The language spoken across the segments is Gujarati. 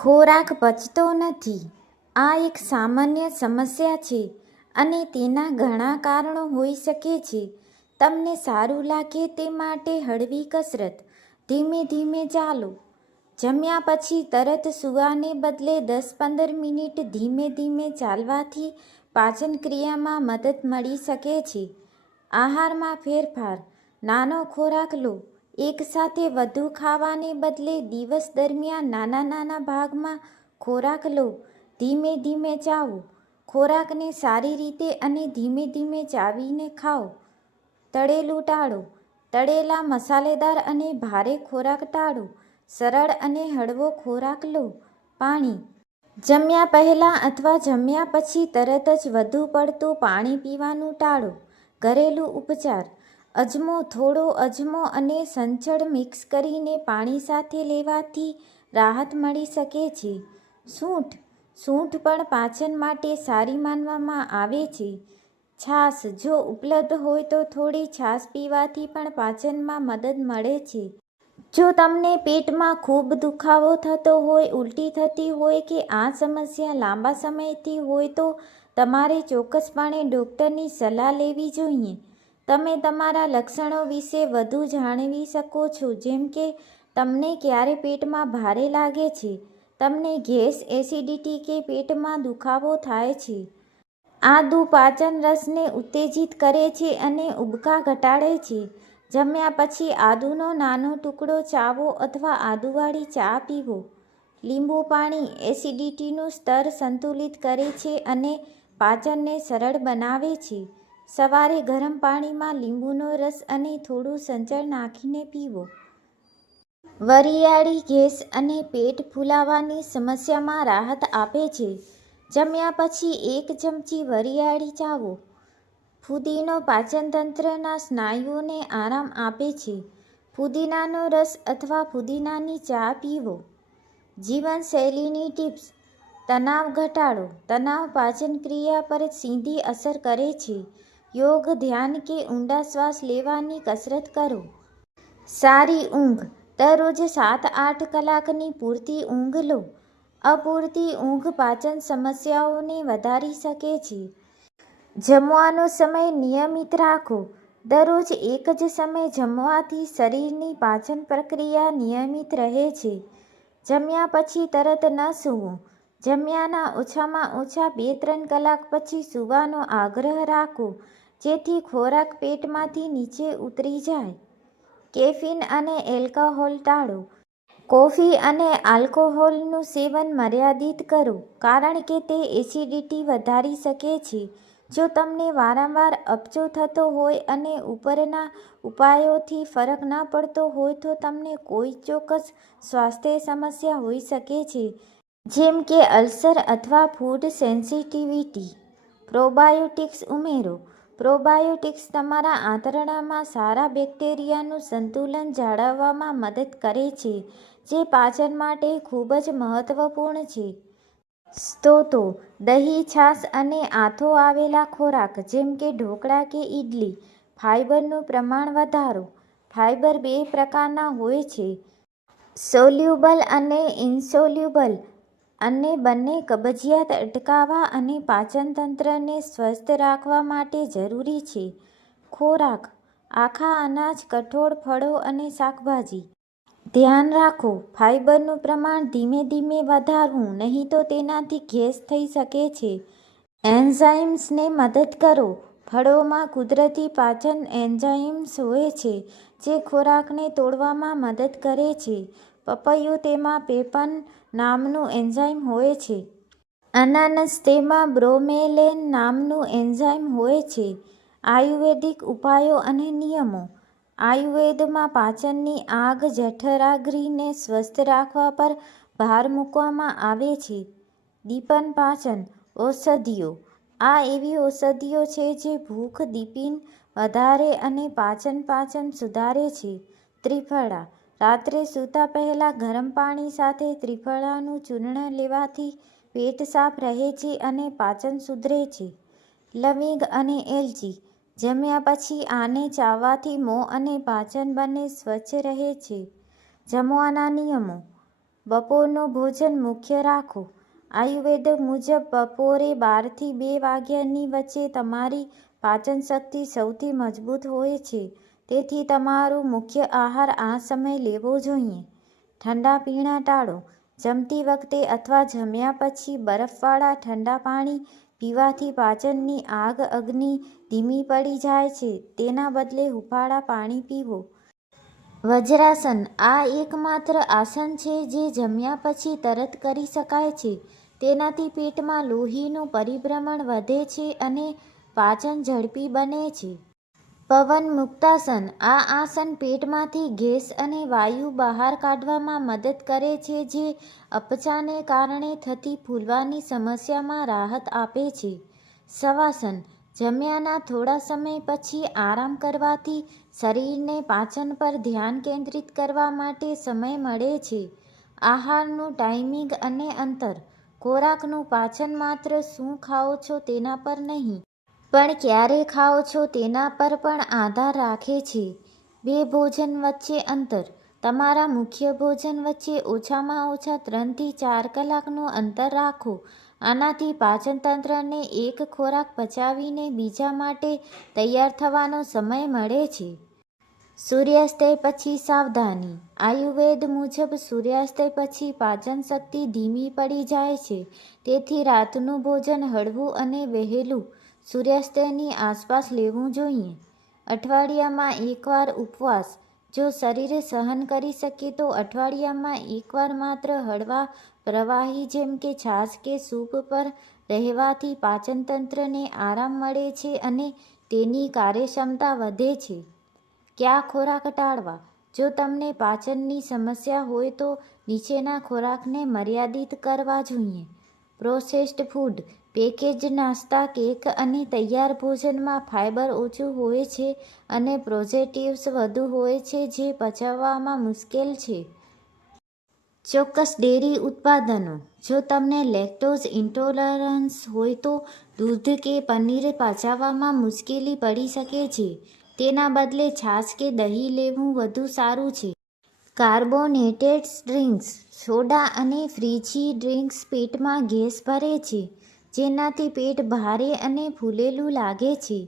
ખોરાક પચતો નથી. આ એક સામાન્ય સમસ્યા છે અને તેના ઘણા કારણો હોઈ શકે છે. તમને સારું લાગે તે માટે હળવી કસરત. ધીમે ધીમે ચાલો. જમ્યા પછી તરત સૂવાને બદલે 10-15 મિનિટ ધીમે ધીમે ચાલવાથી પાચન ક્રિયામાં મદદ મળી શકે છે. આહારમાં ફેરફાર. નાનો ખોરાક લો. એકસાથે વધુ ખાવાને બદલે દિવસ દરમિયાન નાના નાના ભાગમાં ખોરાક લો. ધીમે ધીમે ચાવો. ખોરાકને સારી રીતે અને ધીમે ધીમે ચાવીને ખાઓ. તળેલું ટાળો. તળેલા, મસાલેદાર અને ભારે ખોરાક ટાળો. સરળ અને હળવો ખોરાક લો. પાણી. જમ્યા પહેલાં અથવા જમ્યા પછી તરત જ વધુ પડતું પાણી પીવાનું ટાળો. ઘરેલું ઉપચાર. અજમો. થોડો અજમો અને સંચળ મિક્સ કરીને પાણી સાથે લેવાથી રાહત મળી શકે છે. સૂંઠ. સૂંઠ પણ પાચન માટે સારી માનવામાં આવે છે. છાશ. જો ઉપલબ્ધ હોય તો થોડી છાશ પીવાથી પણ પાચનમાં મદદ મળે છે. જો તમને પેટમાં ખૂબ દુખાવો થતો હોય, ઉલટી થતી હોય કે આ સમસ્યા લાંબા સમયથી હોય તો તમારે ચોક્કસપણે ડૉક્ટરની સલાહ લેવી જોઈએ. તમે તમારા લક્ષણો વિશે વધુ જાણવી શકો છો, જેમ કે તમને ક્યારે પેટમાં ભારે લાગે છે, તમને ગેસ, એસિડિટી કે પેટમાં દુખાવો થાય છે. આદુ પાચન રસને ઉત્તેજિત કરે છે અને ઉબકા ઘટાડે છે. જમ્યા પછી આદુનો નાનો ટુકડો ચાવો અથવા આદુવાળી ચા પીવો. લીંબુ પાણી એસિડિટીનું સ્તર સંતુલિત કરે છે અને પાચનને સરળ બનાવે છે. સવારે ગરમ પાણીમાં લીંબુનો રસ અને થોડું સંચળ નાખીને પીવો. વરિયાળી ગેસ અને પેટ ફૂલાવાની સમસ્યામાં રાહત આપે છે. જમ્યા પછી 1 ચમચી વરિયાળી ચાવો. ફુદીનો પાચનતંત્રના સ્નાયુઓને આરામ આપે છે. ફુદીનાનો રસ અથવા ફુદીનાની ચા પીવો. જીવનશૈલીની ટિપ્સ. તણાવ ઘટાડો. તણાવ પાચન ક્રિયા પર સીધી અસર કરે છે. યોગ, ધ્યાન કે ઊંડા શ્વાસ લેવાની કસરત કરો. સારી ઊંઘ. દરરોજ 7-8 કલાકની પૂરતી ઊંઘ લો. અપૂરતી ઊંઘ પાચન સમસ્યાઓને વધારી શકે છે. જમવાનો સમય નિયમિત રાખો. દરરોજ એક જ સમયે જમવાથી શરીરની પાચન પ્રક્રિયા નિયમિત રહે છે. જમ્યા પછી તરત ન સૂવું. જમ્યાના ઓછામાં ઓછા 2-3 કલાક પછી સૂવાનો આગ્રહ રાખો, જેથી ખોરાક પેટમાંથી નીચે ઉતરી જાય. કેફીન અને એલ્કોહોલ ટાળો. કોફી અને આલ્કોહોલનું સેવન મર્યાદિત કરો, કારણ કે તે એસિડિટી વધારી શકે છે. જો તમને વારંવાર અપચો થતો હોય અને ઉપરના ઉપાયોથી ફરક ન પડતો હોય તો તમને કોઈ ચોક્કસ સ્વાસ્થ્ય સમસ્યા હોઈ શકે છે, જેમ કે અલ્સર અથવા ફૂડ સેન્સિટિવિટી. પ્રોબાયોટિક્સ ઉમેરો. પ્રોબાયોટિક્સ તમારા આંતરડામાં સારા બેક્ટેરિયાનું સંતુલન જાળવવામાં મદદ કરે છે, જે પાચન માટે ખૂબ જ મહત્વપૂર્ણ છે. સ્ત્રોતો. દહીં, છાશ અને આથો આવેલા ખોરાક, જેમ કે ઢોકળા કે ઇડલી. ફાઇબરનું પ્રમાણ વધારો. ફાઇબર 2 પ્રકારના હોય છે, સોલ્યુબલ અને ઇનસોલ્યુબલ, અને બંને કબજિયાત અટકાવવા અને પાચનતંત્રને સ્વસ્થ રાખવા માટે જરૂરી છે. ખોરાક. આખા અનાજ, કઠોળ, ફળો અને શાકભાજી. ધ્યાન રાખો, ફાઇબરનું પ્રમાણ ધીમે ધીમે વધારવું, નહીં તો તેનાથી ગેસ થઈ શકે છે. એન્ઝાઇમ્સને મદદ કરો. ફળોમાં કુદરતી પાચન એન્ઝાઇમ્સ હોય છે, જે ખોરાકને તોડવામાં મદદ કરે છે. પપૈયું, તેમાં પેપન નામનું એન્ઝાઇમ હોય છે. અનાનસ, તેમાં બ્રોમેલેન નામનું એન્ઝાઇમ હોય છે. આયુર્વેદિક ઉપાયો અને નિયમો. આયુર્વેદમાં પાચનની આગ જઠરાગ્નિને સ્વસ્થ રાખવા પર ભાર મૂકવામાં આવે છે. દીપન પાચન. ઔષધિઓ. આ એવી ઔષધિઓ છે જે ભૂખ દીપીન વધારે અને પાચન સુધારે છે. ત્રિફળા. રાત્રે સૂતા પહેલા ગરમ પાણી સાથે ત્રિફળાનું ચૂર્ણ લેવાથી પેટ સાફ રહે છે અને પાચન સુધરે છે. લવિંગ અને એલચી. જમ્યા પછી આને ચાવવાથી મોં અને પાચન બંને સ્વચ્છ રહે છે. જમવાના નિયમો. બપોરનું ભોજન મુખ્ય રાખો. આયુર્વેદ મુજબ બપોરે 12 થી 2 વાગ્યાની વચ્ચે તમારી પાચન શક્તિ સૌથી મજબૂત હોય છે. તેથી તમારો મુખ્ય આહાર આ સમયે લેવો જોઈએ. ઠંડા પીણા ટાળો. જમતી વખતે અથવા જમ્યા પછી બરફવાળા ઠંડા પાણી પીવાથી પાચનની અગ્નિ ધીમી પડી જાય છે. તેના બદલે હૂંફાળા પાણી પીવો. વજ્રાસન આ એકમાત્ર આસન છે જે જમ્યા પછી તરત કરી શકાય છે. તેનાથી પેટમાં લોહીનું પરિભ્રમણ વધે છે અને પાચન ઝડપી બને છે. પવન મુક્તાસન આ આસન પેટમાંથી ગેસ અને વાયુ બહાર કાઢવામાં મદદ કરે છે જે અપચાને કારણે થતી ફૂલવાની સમસ્યામાં રાહત આપે છે. શવાસન જમ્યાના થોડા સમય પછી આરામ કરવાથી શરીરને પાચન પર ધ્યાન કેન્દ્રિત કરવા માટે સમય મળે છે. આહારનું ટાઇમિંગ અને અંતર. ખોરાકનું પાચન માત્ર શું ખાઓ છો તેના પર નહીં, પણ ક્યારે ખાઓ છો તેના પર પણ આધાર રાખે છે. 2 ભોજન વચ્ચે અંતર. તમારા મુખ્ય ભોજન વચ્ચે ઓછામાં ઓછા 3 થી 4 કલાકનું અંતર રાખો. આનાથી પાચનતંત્રને એક ખોરાક પચાવીને બીજા માટે તૈયાર થવાનો સમય મળે છે. સૂર્યાસ્ત પછી સાવધાની. આયુર્વેદ મુજબ સૂર્યાસ્ત પછી પાચન શક્તિ ધીમી પડી જાય છે. તેથી રાતનું ભોજન હળવું અને વહેલું સૂર્યાસ્તની આસપાસ લેવું જોઈએ. અઠવાડિયામાં એકવાર ઉપવાસ. જો શરીર સહન કરી શકે તો અઠવાડિયામાં એકવાર માત્ર હળવા પ્રવાહી જેમ કે છાશ કે સૂપ પર રહેવાથી પાચનતંત્રને આરામ મળે છે અને તેની કાર્યક્ષમતા વધે છે. કયા ખોરાક ટાળવા? જો તમને પાચનની સમસ્યા હોય તો નીચેના ખોરાકને મર્યાદિત કરવા જોઈએ. Processed food. પેકેજ નાસ્તા, કેક અને તૈયાર ભોજનમાં ફાઇબર ઓછું હોય છે અને પ્રિઝર્વેટિવ્સ વધુ હોય છે જે પચાવવામાં મુશ્કેલ છે. ચોક્કસ ડેરી ઉત્પાદનો. જો તમને લેક્ટોઝ ઇન્ટોલરન્સ હોય તો દૂધ કે પનીર પચાવવામાં મુશ્કેલી પડી શકે છે. તેના બદલે છાશ કે દહીં લેવું વધુ સારું છે. Carbonated drinks. સોડા અને ફ્રીઝી ડ્રિંક્સ પેટમાં ગેસ ભરે છે, જેનાથી પેટ ભારે અને ફૂલેલું લાગે છે.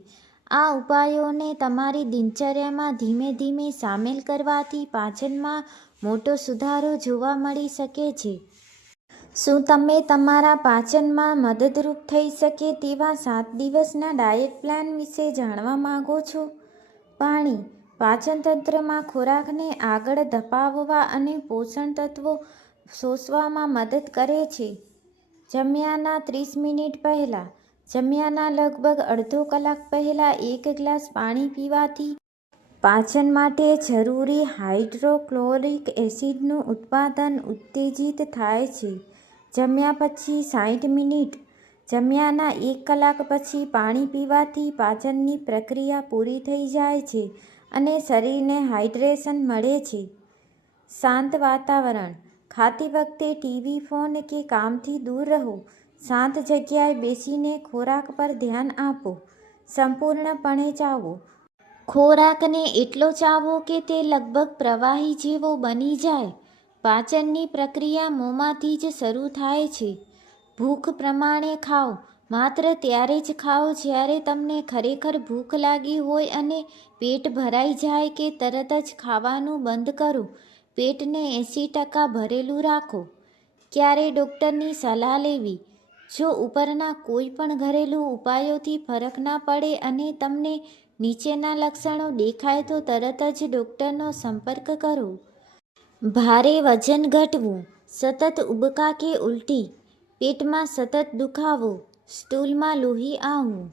આ ઉપાયોને તમારી દિનચર્યામાં ધીમે ધીમે સામેલ કરવાથી પાચનમાં મોટો સુધારો જોવા મળી શકે છે. શું તમે તમારા પાચનમાં મદદરૂપ થઈ શકે તેવા 7 દિવસના ડાયેટ પ્લાન વિશે જાણવા માંગો છો? પાણી. પાચનતંત્રમાં ખોરાકને આગળ ધપાવવા અને પોષક તત્વો શોષવામાં મદદ કરે છે. જમ્યાના 30 મિનિટ પહેલાં. જમ્યાના લગભગ અડધો કલાક પહેલાં 1 ગ્લાસ પાણી પીવાથી પાચન માટે જરૂરી હાઇડ્રોક્લોરિક એસિડનું ઉત્પાદન ઉત્તેજિત થાય છે. જમ્યા પછી 60 મિનિટ. જમ્યાના 1 કલાક પછી પાણી પીવાથી પાચનની પ્રક્રિયા પૂરી થઈ જાય છે અને શરીરને હાઇડ્રેશન મળે છે. શાંત વાતાવરણ. ખાતી વખતે ટીવી, ફોન કે કામથી દૂર રહો. શાંત જગ્યાએ બેસીને ખોરાક પર ધ્યાન આપો. સંપૂર્ણપણે ચાવો. ખોરાકને એટલો ચાવો કે તે લગભગ પ્રવાહી જેવો બની જાય. પાચનની પ્રક્રિયા મોંમાંથી જ શરૂ થાય છે. ભૂખ પ્રમાણે ખાઓ. માત્ર ત્યારે જ ખાઓ જ્યારે તમને ખરેખર ભૂખ લાગી હોય અને પેટ ભરાઈ જાય કે તરત જ ખાવાનું બંધ કરો. પેટને 80% ભરેલું રાખો. ક્યારે ડૉક્ટરની સલાહ લેવી? જો ઉપરના કોઈ પણ ઘરેલું ઉપાયોથી ફરક ન પડે અને તમને નીચેના લક્ષણો દેખાય તો તરત જ ડૉક્ટરનો સંપર્ક કરો. ભારે વજન ઘટવું. સતત ઉબકા કે ઉલટી. પેટમાં સતત દુખાવો. સ્ટૂલમાં લોહી આવવું.